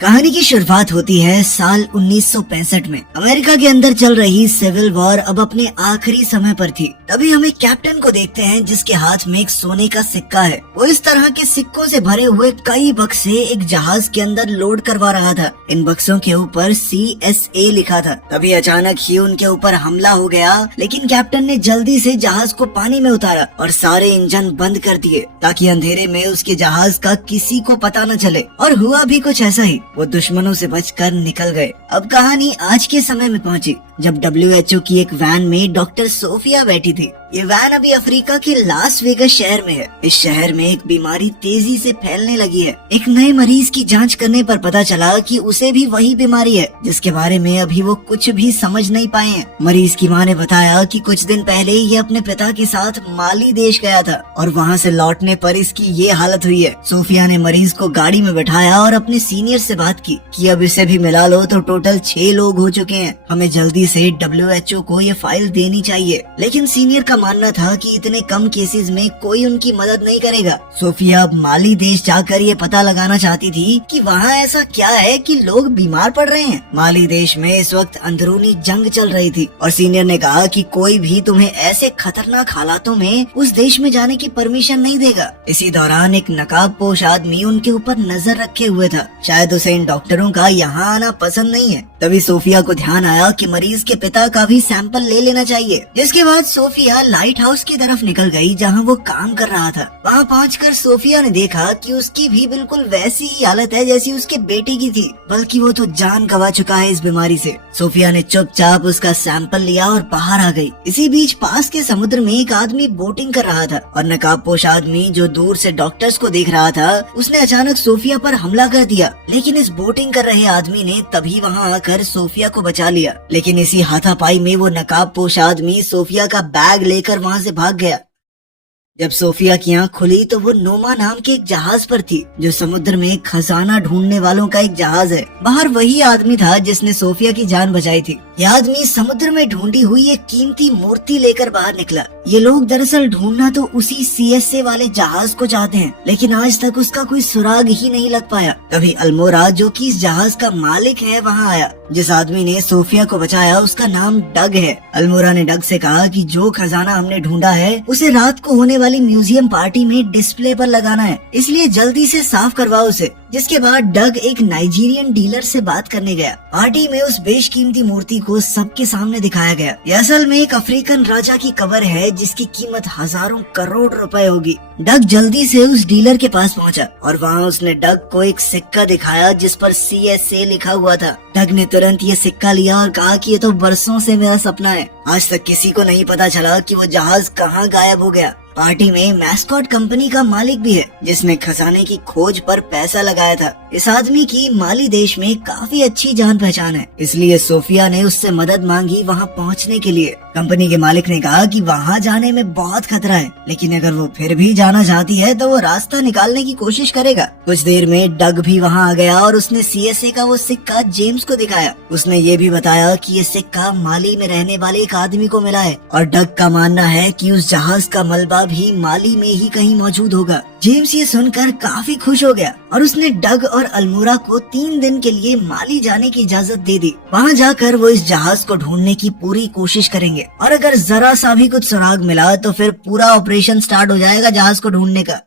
कहानी की शुरुआत होती है साल 1965 में। अमेरिका के अंदर चल रही सिविल वॉर अब अपने आखिरी समय पर थी। तभी हम एक कैप्टन को देखते हैं जिसके हाथ में एक सोने का सिक्का है। वो इस तरह के सिक्कों से भरे हुए कई बक्से एक जहाज के अंदर लोड करवा रहा था। इन बक्सों के ऊपर CSA लिखा था। तभी अचानक ही उनके ऊपर हमला हो गया, लेकिन कैप्टन ने जल्दी से जहाज को पानी में उतारा और सारे इंजन बंद कर दिए ताकि अंधेरे में उसके जहाज का किसी को पता न चले। और हुआ भी कुछ ऐसा ही, वो दुश्मनों से बचकर निकल गए। अब कहानी आज के समय में पहुंची जब WHO की एक वैन में डॉक्टर सोफिया बैठी थी। ये वैन अभी अफ्रीका के लास वेगस शहर में है। इस शहर में एक बीमारी तेजी से फैलने लगी है। एक नए मरीज की जांच करने पर पता चला कि उसे भी वही बीमारी है जिसके बारे में अभी वो कुछ भी समझ नहीं पाए हैं। मरीज की माँ ने बताया कि कुछ दिन पहले ये अपने पिता के साथ माली देश गया था और वहाँ से लौटने पर इसकी ये हालत हुई है। सोफिया ने मरीज को गाड़ी में बैठाया और अपने सीनियर से बात की कि अब इसे भी मिला लो तो टोटल 6 लोग हो चुके हैं। हमें जल्दी से WHO को ये फाइल देनी चाहिए। लेकिन सीनियर का मानना था कि इतने कम केसेस में कोई उनकी मदद नहीं करेगा। सोफिया अब माली देश जाकर ये पता लगाना चाहती थी कि वहाँ ऐसा क्या है कि लोग बीमार पड़ रहे हैं। माली देश में इस वक्त अंदरूनी जंग चल रही थी और सीनियर ने कहा कि कोई भी तुम्हें ऐसे खतरनाक हालातों में उस देश में जाने की परमिशन नहीं देगा। इसी दौरान एक नकाबपोश आदमी उनके ऊपर नजर रखे हुए था। शायद उसे इन डॉक्टरों का यहाँ आना पसंद नहीं है। तभी सोफिया को ध्यान आया कि मरीज के पिता का भी सैंपल ले लेना चाहिए। जिसके बाद सोफिया लाइट हाउस की तरफ निकल गई जहाँ वो काम कर रहा था। वहाँ पहुंचकर सोफिया ने देखा कि उसकी भी बिल्कुल वैसी ही हालत है जैसी उसके बेटे की थी, बल्कि वो तो जान गंवा चुका है इस बीमारी से। सोफिया ने चुपचाप उसका सैंपल लिया और बाहर आ गई। इसी बीच पास के समुद्र में एक आदमी बोटिंग कर रहा था और नकाबपोश आदमी जो दूर से डॉक्टर्स को देख रहा था, उसने अचानक सोफिया पर हमला कर दिया। लेकिन इस बोटिंग कर रहे आदमी ने तभी वहाँ आकर सोफिया को बचा लिया। लेकिन इसी हाथापाई में वो नकाबपोश आदमी सोफिया का बैग लेकर वहाँ से भाग गया। जब सोफिया की आँख खुली तो वो नोमा नाम के एक जहाज पर थी जो समुद्र में खजाना ढूंढने वालों का एक जहाज है। बाहर वही आदमी था जिसने सोफिया की जान बचाई थी। यह आदमी समुद्र में ढूंढी हुई एक कीमती मूर्ति लेकर बाहर निकला। ये लोग दरअसल ढूंढना तो उसी CSA वाले जहाज को चाहते हैं, लेकिन आज तक उसका कोई सुराग ही नहीं लग पाया। तभी अल्मोरा जो कि इस जहाज का मालिक है वहाँ आया। जिस आदमी ने सोफिया को बचाया उसका नाम डग है। अल्मोरा ने डग से कहा कि जो खजाना हमने ढूंढा है उसे रात को होने वाली म्यूजियम पार्टी में डिस्प्ले पर लगाना है, इसलिए जल्दी से साफ करवाओ उसे। जिसके बाद डग एक नाइजीरियन डीलर से बात करने गया। पार्टी में उस बेशकीमती मूर्ति को सबके सामने दिखाया गया। ये असल में एक अफ्रीकन राजा की कबर है जिसकी कीमत हजारों करोड़ रुपए होगी। डग जल्दी से उस डीलर के पास पहुंचा और वहाँ उसने डग को एक सिक्का दिखाया जिस पर CSA लिखा हुआ था। डग ने तुरंत ये सिक्का लिया और कहा कि ये तो बरसों से मेरा सपना है। आज तक किसी को नहीं पता चला कि वो जहाज कहाँ गायब हो गया। पार्टी में मैस्कॉट कंपनी का मालिक भी है जिसने खजाने की खोज पर पैसा लगाया था। इस आदमी की माली देश में काफी अच्छी जान पहचान है, इसलिए सोफिया ने उससे मदद मांगी वहां पहुंचने के लिए। कंपनी के मालिक ने कहा कि वहां जाने में बहुत खतरा है, लेकिन अगर वो फिर भी जाना चाहती है तो वो रास्ता निकालने की कोशिश करेगा। कुछ देर में डग भी वहां आ गया और उसने CSA का वो सिक्का जेम्स को दिखाया। उसने ये भी बताया कि ये सिक्का माली में रहने वाले एक आदमी को मिला है और डग का मानना है कि उस जहाज का मलबा भी माली में ही कहीं मौजूद होगा। जेम्स ये सुनकर काफी खुश हो गया और उसने डग और अल्मोरा को 3 दिन के लिए माली जाने की इजाजत दे दी। वहाँ जाकर वो इस जहाज को ढूंढने की पूरी कोशिश करेंगे और अगर जरा सा भी कुछ सुराग मिला तो फिर पूरा ऑपरेशन स्टार्ट हो जाएगा जहाज को ढूंढने का।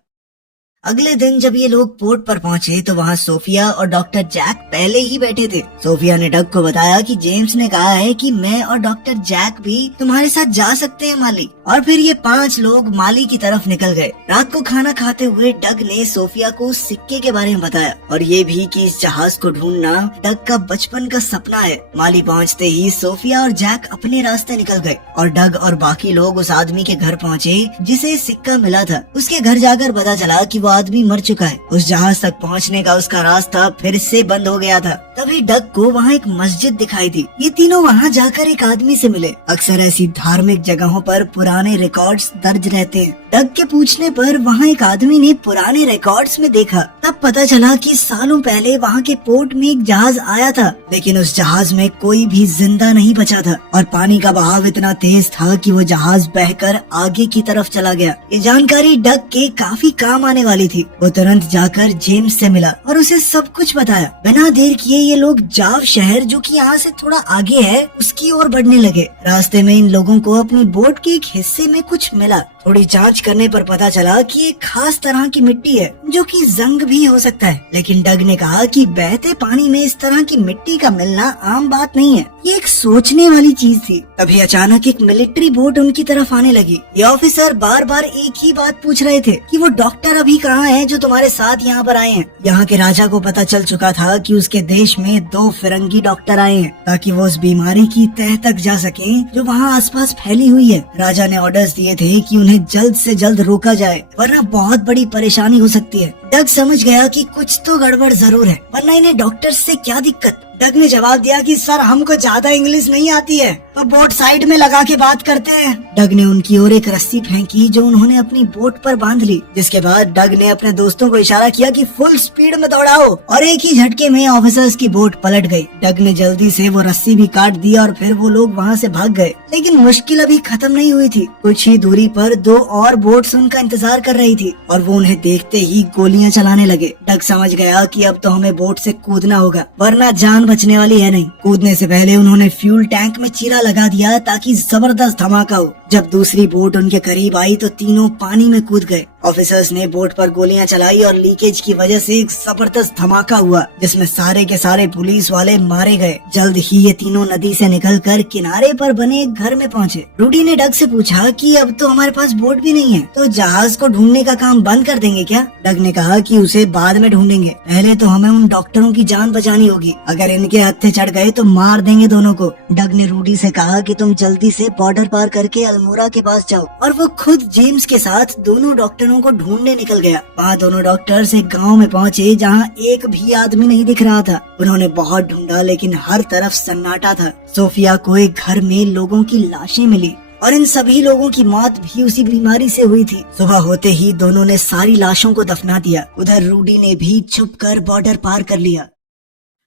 अगले दिन जब ये लोग पोर्ट पर पहुंचे तो वहाँ सोफिया और डॉक्टर जैक पहले ही बैठे थे। सोफिया ने डग को बताया कि जेम्स ने कहा है कि मैं और डॉक्टर जैक भी तुम्हारे साथ जा सकते हैं माली। और फिर ये 5 लोग माली की तरफ निकल गए। रात को खाना खाते हुए डग ने सोफिया को उस सिक्के के बारे में बताया और ये भी कि इस जहाज को ढूंढना डग का बचपन का सपना है। माली पहुँचते ही सोफिया और जैक अपने रास्ते निकल गए और डग और बाकी लोग उस आदमी के घर पहुँचे जिसे सिक्का मिला था। उसके घर जाकर पता चला कि वो आदमी मर चुका है। उस जहाज तक पहुंचने का उसका रास्ता फिर से बंद हो गया था। तभी डग को वहाँ एक मस्जिद दिखाई दी। ये तीनों वहाँ जाकर एक आदमी से मिले। अक्सर ऐसी धार्मिक जगहों पर पुराने रिकॉर्ड्स दर्ज रहते हैं। डग के पूछने पर वहाँ एक आदमी ने पुराने रिकॉर्ड्स में देखा। तब पता चला कि सालों पहले वहाँ के पोर्ट में एक जहाज आया था, लेकिन उस जहाज में कोई भी जिंदा नहीं बचा था और पानी का बहाव इतना तेज था कि वो जहाज बहकर आगे की तरफ चला गया। ये जानकारी डग के काफी काम आने वाली थी। वो तुरंत जाकर जेम्स से मिला और उसे सब कुछ बताया। बिना देर किए ये लोग जाव शहर, जो कि यहाँ से थोड़ा आगे है, उसकी ओर बढ़ने लगे। रास्ते में इन लोगों को अपनी बोट के एक हिस्से में कुछ मिला। थोड़ी जांच करने पर पता चला कि एक खास तरह की मिट्टी है जो कि जंग भी हो सकता है, लेकिन डग ने कहा कि बहते पानी में इस तरह की मिट्टी का मिलना आम बात नहीं है। ये एक सोचने वाली चीज थी। तभी अचानक एक मिलिट्री बोट उनकी तरफ आने लगी। ये ऑफिसर बार बार एक ही बात पूछ रहे थे कि वो डॉक्टर अभी कहाँ हैं जो तुम्हारे साथ यहाँ पर आए हैं। यहाँ के राजा को पता चल चुका था कि उसके देश में 2 फिरंगी डॉक्टर आए हैं ताकि वो उस बीमारी की तह तक जा सके जो वहाँ आसपास फैली हुई है। राजा ने ऑर्डर्स दिए थे कि उन्हें जल्द से जल्द रोका जाए, वरना बहुत बड़ी परेशानी हो सकती है। डग समझ गया कि कुछ तो गड़बड़ जरूर है, वरना इन्हें डॉक्टर्स से क्या दिक्कत। डग ने जवाब दिया कि सर, हमको ज्यादा इंग्लिश नहीं आती है, तो बोट साइड में लगा के बात करते हैं। डग ने उनकी ओर एक रस्सी फेंकी जो उन्होंने अपनी बोट पर बांध ली, जिसके बाद डग ने अपने दोस्तों को इशारा किया कि फुल स्पीड में दौड़ाओ, और एक ही झटके में ऑफिसर्स की बोट पलट गई। डग ने जल्दी से वो रस्सी भी काट दी और फिर वो लोग वहाँ से भाग गए। लेकिन मुश्किल अभी खत्म नहीं हुई थी। कुछ ही दूरी पर 2 और बोट्स उनका इंतजार कर रही थी और वो उन्हें देखते ही गोलियां चलाने लगे। डग समझ गया कि अब तो हमें बोट से कूदना होगा, वरना जान बचने वाली है नहीं। कूदने से पहले उन्होंने फ्यूल टैंक में चीरा लगा दिया ताकि जबरदस्त धमाका हो। जब दूसरी बोट उनके करीब आई तो तीनों पानी में कूद गए। ऑफिसर्स ने बोट पर गोलियां चलाई और लीकेज की वजह से एक जबरदस्त धमाका हुआ, जिसमें सारे के सारे पुलिस वाले मारे गए। जल्द ही ये तीनों नदी से निकलकर किनारे पर बने एक घर में पहुंचे। रूडी ने डग से पूछा कि अब तो हमारे पास बोट भी नहीं है, तो जहाज को ढूंढने का काम बंद कर देंगे क्या? डग ने कहा कि उसे बाद में ढूंढेंगे, पहले तो हमें उन डॉक्टरों की जान बचानी होगी। अगर इनके हत्थे चढ़ गए तो मार देंगे दोनों को। डग ने रूडी से कहा कि तुम जल्दी से बॉर्डर पार करके अल्मोड़ा के पास जाओ, और वो खुद जेम्स के साथ दोनों डॉक्टरों को ढूंढने निकल गया। वहाँ दोनों डॉक्टर्स एक गांव में पहुँचे जहाँ एक भी आदमी नहीं दिख रहा था। उन्होंने बहुत ढूंढा लेकिन हर तरफ सन्नाटा था। सोफिया को एक घर में लोगों की लाशें मिली और इन सभी लोगों की मौत भी उसी बीमारी से हुई थी। सुबह होते ही दोनों ने सारी लाशों को दफना दिया। उधर रूडी ने भी छुपकर बॉर्डर पार कर लिया।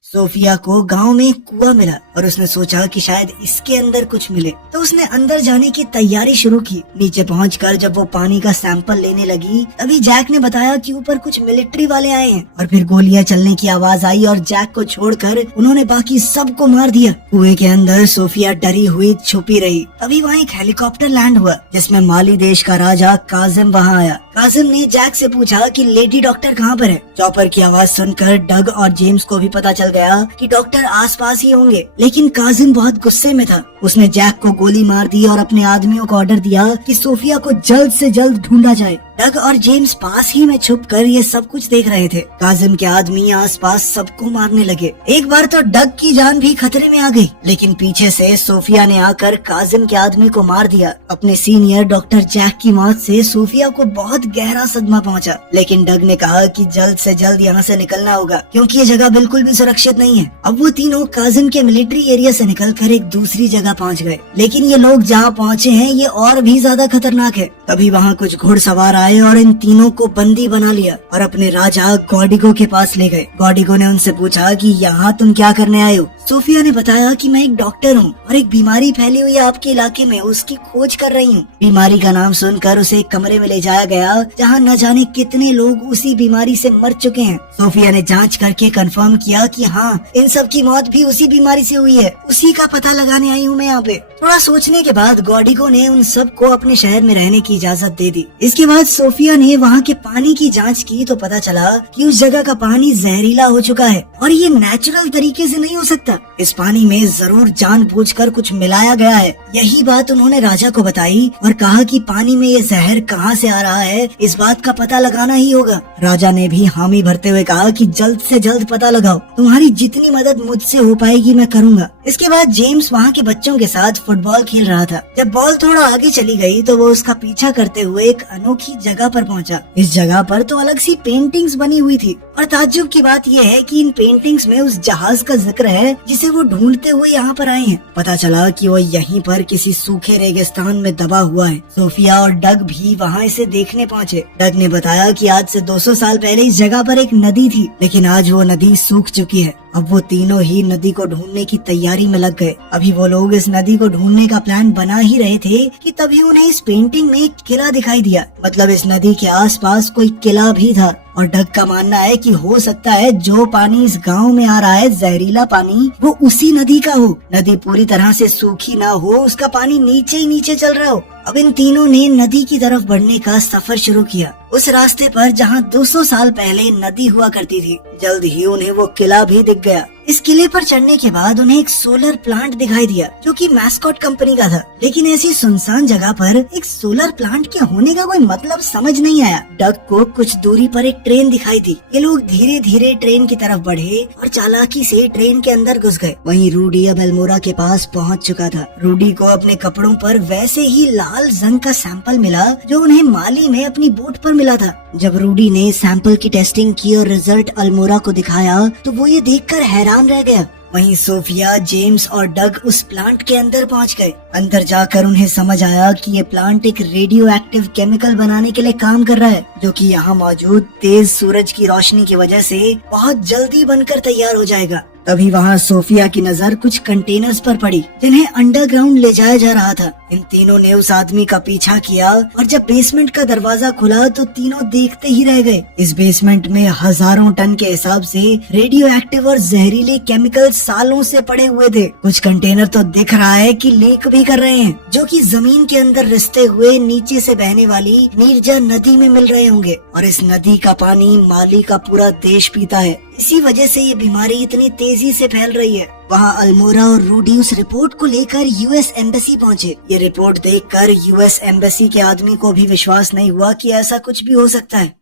सोफिया को गांव में एक कुआं मिला और उसने सोचा कि शायद इसके अंदर कुछ मिले, तो उसने अंदर जाने की तैयारी शुरू की। नीचे पहुंचकर जब वो पानी का सैंपल लेने लगी, तभी जैक ने बताया कि ऊपर कुछ मिलिट्री वाले आए हैं, और फिर गोलियां चलने की आवाज आई और जैक को छोड़कर उन्होंने बाकी सबको मार दिया। कुएं के अंदर सोफिया डरी हुई छुपी रही। तभी वहाँ एक हेलीकॉप्टर लैंड हुआ जिसमें माली देश का राजा काजिम वहाँ आया। काजिम ने जैक से पूछा कि लेडी डॉक्टर कहाँ पर है। चॉपर की आवाज सुनकर डग और जेम्स को भी पता चल गया कि डॉक्टर आसपास ही होंगे, लेकिन काजिम बहुत गुस्से में था। उसने जैक को गोली मार दी और अपने आदमियों को ऑर्डर दिया कि सोफिया को जल्द से जल्द ढूंढा जाए। डग और जेम्स पास ही में छुपकर ये सब कुछ देख रहे थे। काजिम के आदमी आसपास सबको मारने लगे। एक बार तो डग की जान भी खतरे में आ गई, लेकिन पीछे से सोफिया ने आकर काजिम के आदमी को मार दिया। अपने सीनियर डॉक्टर जैक की मौत से सोफिया को बहुत गहरा सदमा पहुंचा, लेकिन डग ने कहा कि जल्द से जल्द यहाँ से निकलना होगा क्योंकि ये जगह बिल्कुल भी सुरक्षित नहीं है। अब वो तीनों काजिम के मिलिट्री एरिया से निकलकर एक दूसरी जगह पहुंच गए, लेकिन ये लोग जहाँ पहुँचे हैं ये और भी ज्यादा खतरनाक है। तभी वहाँ कुछ घुड़सवार आए और इन तीनों को बंदी बना लिया और अपने राजा गॉडिगो के पास ले गए। गॉडिगो ने उनसे पूछा कि यहाँ तुम क्या करने आए हो? सोफिया ने बताया कि मैं एक डॉक्टर हूँ और एक बीमारी फैली हुई है आपके इलाके में, उसकी खोज कर रही हूँ। बीमारी का नाम सुनकर उसे एक कमरे में ले जाया गया जहाँ न जाने कितने लोग उसी बीमारी से मर चुके हैं। सोफिया ने जांच करके कंफर्म किया कि हाँ, इन सब की मौत भी उसी बीमारी से हुई है। उसी का पता लगाने आई हूँ मैं यहाँ पे। थोड़ा सोचने के बाद गॉडिगो ने उन सबको अपने शहर में रहने की इजाजत दे दी। इसके बाद सोफिया ने वहाँ के पानी की जांच की तो पता चला कि उस जगह का पानी जहरीला हो चुका है और ये नेचुरल तरीके से नहीं हो सकता। इस पानी में जरूर जानबूझकर कुछ मिलाया गया है। यही बात उन्होंने राजा को बताई और कहा कि पानी में ये जहर कहाँ से आ रहा है, इस बात का पता लगाना ही होगा। राजा ने भी हामी भरते हुए कहा कि जल्द से जल्द पता लगाओ, तुम्हारी जितनी मदद मुझसे हो पाएगी मैं करूँगा। इसके बाद जेम्स वहाँ के बच्चों के साथ फुटबॉल खेल रहा था। जब बॉल थोड़ा आगे चली गई तो वो उसका पीछा करते हुए एक अनोखी जगह पर पहुंचा। इस जगह पर तो अलग सी पेंटिंग्स बनी हुई थी और ताज्जुब की बात यह है कि इन पेंटिंग्स में उस जहाज का जिक्र है जिसे वो ढूंढते हुए यहाँ पर आए हैं। पता चला कि वो यहीं पर किसी सूखे रेगिस्तान में दबा हुआ है। सोफिया और डग भी वहाँ इसे देखने पहुँचे। डग ने बताया कि आज से 200 साल पहले इस जगह पर एक नदी थी, लेकिन आज वो नदी सूख चुकी है। अब वो तीनों ही नदी को ढूंढने की तैयारी में लग गए। अभी वो लोग इस नदी को ढूंढने का प्लान बना ही रहे थे कि तभी उन्हें इस पेंटिंग में एक किला दिखाई दिया। मतलब इस नदी के आसपास कोई किला भी था। और डग का मानना है कि हो सकता है जो पानी इस गांव में आ रहा है, जहरीला पानी, वो उसी नदी का हो। नदी पूरी तरह से सूखी ना हो, उसका पानी नीचे ही नीचे चल रहा हो। अब इन तीनों ने नदी की तरफ बढ़ने का सफर शुरू किया, उस रास्ते पर जहाँ 200 साल पहले नदी हुआ करती थी। जल्द ही उन्हें वो किला भी दिख गया। इस किले पर चढ़ने के बाद उन्हें एक सोलर प्लांट दिखाई दिया, जो कि मैस्कॉट कंपनी का था। लेकिन ऐसी सुनसान जगह पर एक सोलर प्लांट के होने का कोई मतलब समझ नहीं आया। डग को कुछ दूरी पर एक ट्रेन दिखाई दी। ये लोग धीरे धीरे ट्रेन की तरफ बढ़े और चालाकी से ट्रेन के अंदर घुस गए। वहीं रूडी अब अल्मोड़ा के पास पहुंच चुका था। रूडी को अपने कपड़ों पर वैसे ही लाल जंग का सैंपल मिला जो उन्हें माली में अपनी बोट पर मिला था। जब रूडी ने सैंपल की टेस्टिंग की और रिजल्ट अल्मोड़ा को दिखाया तो वो ये देखकर हैरान रह गया। वहीं सोफिया, जेम्स और डग उस प्लांट के अंदर पहुंच गए। अंदर जाकर उन्हें समझ आया कि ये प्लांट एक रेडियो एक्टिव केमिकल बनाने के लिए काम कर रहा है, जो कि यहाँ मौजूद तेज सूरज की रोशनी की वजह से बहुत जल्दी बनकर तैयार हो जाएगा। तभी वहाँ सोफिया की नजर कुछ कंटेनर्स पर पड़ी, जिन्हें अंडरग्राउंड ले जाया जा रहा था। इन तीनों ने उस आदमी का पीछा किया और जब बेसमेंट का दरवाजा खुला तो तीनों देखते ही रह गए। इस बेसमेंट में हजारों टन के हिसाब से रेडियो एक्टिव और जहरीले केमिकल सालों से पड़े हुए थे। कुछ कंटेनर तो दिख रहा है कि लीक भी कर रहे हैं, जो कि जमीन के अंदर रिसते हुए नीचे से बहने वाली नीरजा नदी में मिल रहे होंगे। और इस नदी का पानी माली का पूरा देश पीता है। इसी वजह से ये बीमारी इतनी तेजी से फैल रही है। वहाँ अल्मोड़ा और रूडी उस रिपोर्ट को लेकर यूएस एम्बेसी पहुँचे। ये रिपोर्ट देखकर यूएस एम्बेसी के आदमी को भी विश्वास नहीं हुआ कि ऐसा कुछ भी हो सकता है।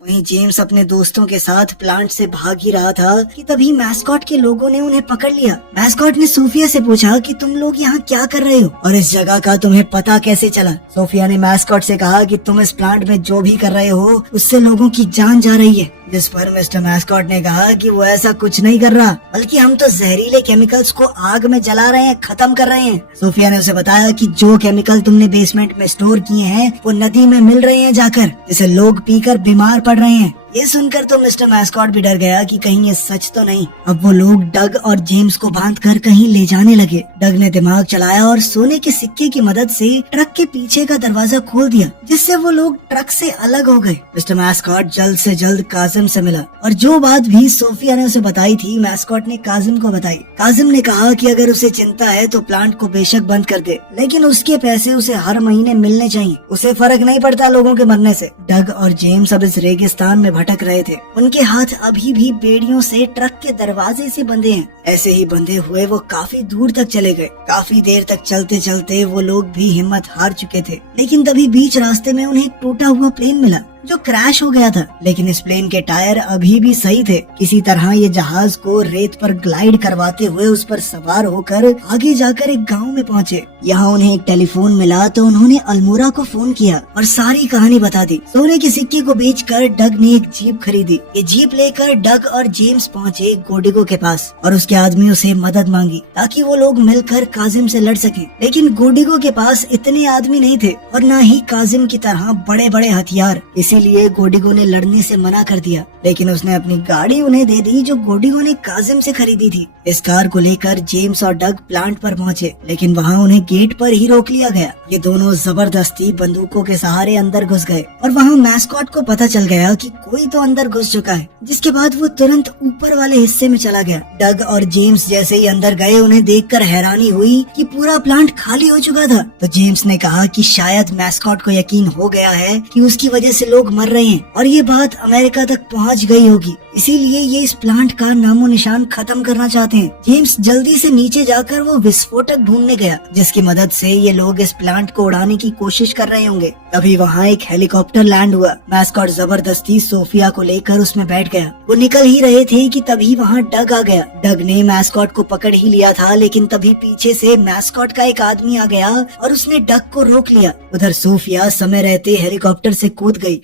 वहीं जेम्स अपने दोस्तों के साथ प्लांट से भाग ही रहा था कि तभी मैस्कॉट के लोगों ने उन्हें पकड़ लिया। मैस्कॉट ने सोफिया से पूछा कि तुम लोग यहाँ क्या कर रहे हो और इस जगह का तुम्हें पता कैसे चला। सोफिया ने मैस्कॉट से कहा कि तुम इस प्लांट में जो भी कर रहे हो उससे लोगों की जान जा रही है। जिस पर मिस्टर मैस्कॉट ने कहा कि वो ऐसा कुछ नहीं कर रहा, बल्कि हम तो जहरीले केमिकल्स को आग में जला रहे हैं, खत्म कर रहे हैं। सोफिया ने उसे बताया कि जो केमिकल तुमने बेसमेंट में स्टोर किए हैं वो नदी में मिल रहे हैं जाकर, जिसे लोग पीकर बीमार पड़ रहे हैं। ये सुनकर तो मिस्टर मैस्कॉट भी डर गया कि कहीं ये सच तो नहीं। अब वो लोग डग और जेम्स को बांधकर कहीं ले जाने लगे। डग ने दिमाग चलाया और सोने के सिक्के की मदद से ट्रक के पीछे का दरवाजा खोल दिया, जिससे वो लोग ट्रक से अलग हो गए। मिस्टर मैस्कॉट जल्द से जल्द काजिम से मिला और जो बात भी सोफिया ने उसे बताई थी मैस्कॉट ने काजिम को बताई। काजिम ने कहा कि अगर उसे चिंता है तो प्लांट को बेशक बंद कर दे, लेकिन उसके पैसे उसे हर महीने मिलने चाहिए। उसे फर्क नहीं पड़ता लोगों के मरने से। डग और जेम्स अब इस रेगिस्तान में भटक रहे थे। उनके हाथ अभी भी बेड़ियों से ट्रक के दरवाजे से बंधे हैं। ऐसे ही बंधे हुए वो काफी दूर तक चले गए। काफी देर तक चलते चलते वो लोग भी हिम्मत हार चुके थे, लेकिन तभी बीच रास्ते में उन्हें एक टूटा हुआ प्लेन मिला जो क्रैश हो गया था। लेकिन इस प्लेन के टायर अभी भी सही थे। किसी तरह ये जहाज को रेत पर ग्लाइड करवाते हुए उस पर सवार होकर आगे जाकर एक गांव में पहुंचे। यहाँ उन्हें एक टेलीफोन मिला तो उन्होंने अल्मोड़ा को फोन किया और सारी कहानी बता दी। सोने के सिक्के को बेचकर डग ने एक जीप खरीदी। ये जीप लेकर डग और जेम्स पहुँचे गोडिगो के पास और उसके आदमियों से मदद मांगी ताकि वो लोग मिलकर काजिम से लड़ सकें। लेकिन गोडिगो के पास इतने आदमी नहीं थे और न ही काजिम की तरह बड़े बड़े हथियार। इसीलिए गोडिगो ने लड़ने से मना कर दिया, लेकिन उसने अपनी गाड़ी उन्हें दे दी जो गोडिगो ने काजिम से खरीदी थी। इस कार को लेकर जेम्स और डग प्लांट पर पहुंचे, लेकिन वहां उन्हें गेट पर ही रोक लिया गया। ये दोनों जबरदस्ती बंदूकों के सहारे अंदर घुस गए और वहां मैस्कॉट को पता चल गया कि कोई तो अंदर घुस चुका है, जिसके बाद वो तुरंत ऊपर वाले हिस्से में चला गया। डग और जेम्स जैसे ही अंदर गए उन्हें देखकर हैरानी हुई कि पूरा प्लांट खाली हो चुका था। तो जेम्स ने कहा कि शायद मैस्कॉट को यकीन हो गया है कि उसकी वजह से लोग मर रहे हैं और ये बात अमेरिका तक पहुंच गई होगी, इसीलिए ये इस प्लांट का नामो निशान खत्म करना चाहते हैं। जेम्स जल्दी से नीचे जाकर वो विस्फोटक ढूंढने गया, जिसकी मदद से ये लोग इस प्लांट को उड़ाने की कोशिश कर रहे होंगे। तभी वहाँ एक हेलीकॉप्टर लैंड हुआ। मैस्कॉट जबरदस्ती सोफिया को लेकर उसमें बैठ गया। वो निकल ही रहे थे कि तभी वहाँ डग आ गया। डग ने मैस्कॉट को पकड़ ही लिया था, लेकिन तभी पीछे से मैस्कॉट का एक आदमी आ गया और उसने डग को रोक लिया। उधर सोफिया समय रहते हेलीकॉप्टर से कूद गई।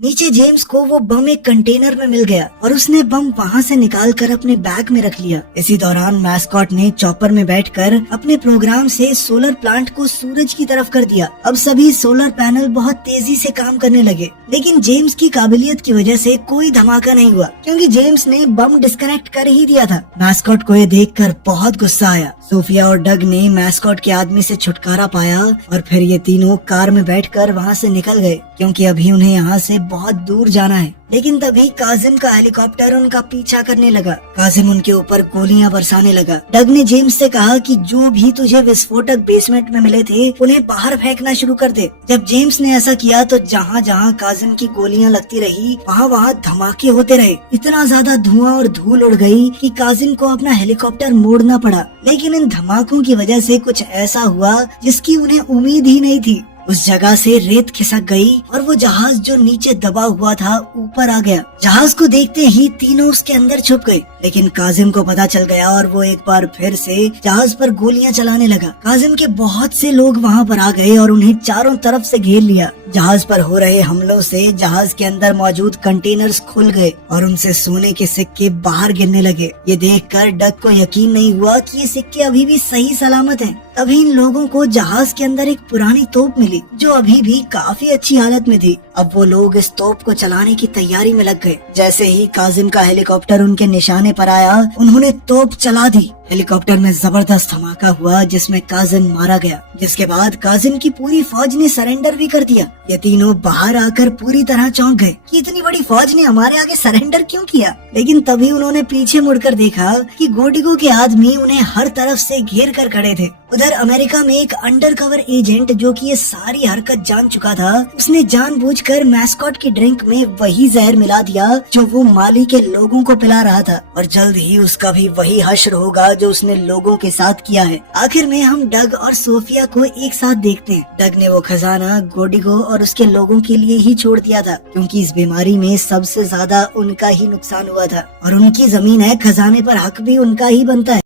नीचे जेम्स को वो बम एक कंटेनर में मिल गया और उसने बम वहाँ से निकाल कर अपने बैग में रख लिया। इसी दौरान मैस्कॉट ने चॉपर में बैठकर अपने प्रोग्राम से सोलर प्लांट को सूरज की तरफ कर दिया। अब सभी सोलर पैनल बहुत तेजी से काम करने लगे, लेकिन जेम्स की काबिलियत की वजह से कोई धमाका नहीं हुआ क्योंकि जेम्स ने बम डिस्कनेक्ट कर ही दिया था। मैस्कॉट को ये देखकर बहुत गुस्सा आया। सोफिया और डग ने मैस्कॉट के आदमी से छुटकारा पाया और फिर ये तीनों कार में बैठकर वहाँ से निकल गए क्योंकि अभी उन्हें यहाँ से बहुत दूर जाना है। लेकिन तभी काजिम का हेलीकॉप्टर उनका पीछा करने लगा। काजिम उनके ऊपर गोलियां बरसाने लगा। डग ने जेम्स से कहा कि जो भी तुझे विस्फोटक बेसमेंट में मिले थे उन्हें बाहर फेंकना शुरू कर दे। जब जेम्स ने ऐसा किया तो जहाँ जहाँ काजिम की गोलियां लगती रही वहाँ धमाके होते रहे। इतना ज्यादा धुआं और धूल उड़ गई कि काजिम को अपना हेलीकॉप्टर मोड़ना पड़ा। लेकिन इन धमाकों की वजह से कुछ ऐसा हुआ जिसकी उन्हें उम्मीद ही नहीं थी। उस जगह से रेत खिसक गई और वो जहाज जो नीचे दबा हुआ था ऊपर आ गया। जहाज को देखते ही तीनों उसके अंदर छुप गए, लेकिन काजिम को पता चल गया और वो एक बार फिर से जहाज पर गोलियां चलाने लगा। काजिम के बहुत से लोग वहां पर आ गए और उन्हें चारों तरफ से घेर लिया। जहाज पर हो रहे हमलों से जहाज के अंदर मौजूद कंटेनर्स खुल गए और उनसे सोने के सिक्के बाहर गिरने लगे। ये देखकर डग को यकीन नहीं हुआ कि ये सिक्के अभी भी सही सलामत हैं। तभी इन लोगों को जहाज के अंदर एक पुरानी तोप मिली जो अभी भी काफी अच्छी हालत में थी। अब वो लोग इस तोप को चलाने की तैयारी में लग गए। जैसे ही काजिम का हेलीकॉप्टर उनके निशाने पर आया उन्होंने तोप चला दी। हेलीकॉप्टर में जबरदस्त धमाका हुआ जिसमें काजिम मारा गया, जिसके बाद काजिम की पूरी फौज ने सरेंडर भी कर दिया। ये तीनों बाहर आकर पूरी तरह चौंक गए कि इतनी बड़ी फौज ने हमारे आगे सरेंडर क्यों किया। लेकिन तभी उन्होंने पीछे मुड़कर देखा कि गोडिगो के आदमी उन्हें हर तरफ से घेर कर खड़े थे। उधर अमेरिका में एक अंडरकवर एजेंट जो कि ये सारी हरकत जान चुका था, उसने जानबूझकर मैस्कॉट की ड्रिंक में वही जहर मिला दिया जो वो माली के लोगों को पिला रहा था और जल्द ही उसका भी वही हश्र होगा जो उसने लोगों के साथ किया है। आखिर में हम डग और सोफिया को एक साथ देखते हैं। डग ने वो खजाना गोडिगो और उसके लोगों के लिए ही छोड़ दिया था क्योंकि इस बीमारी में सबसे ज्यादा उनका ही नुकसान हुआ था और उनकी जमीन है, खजाने पर हक भी उनका ही बनता है।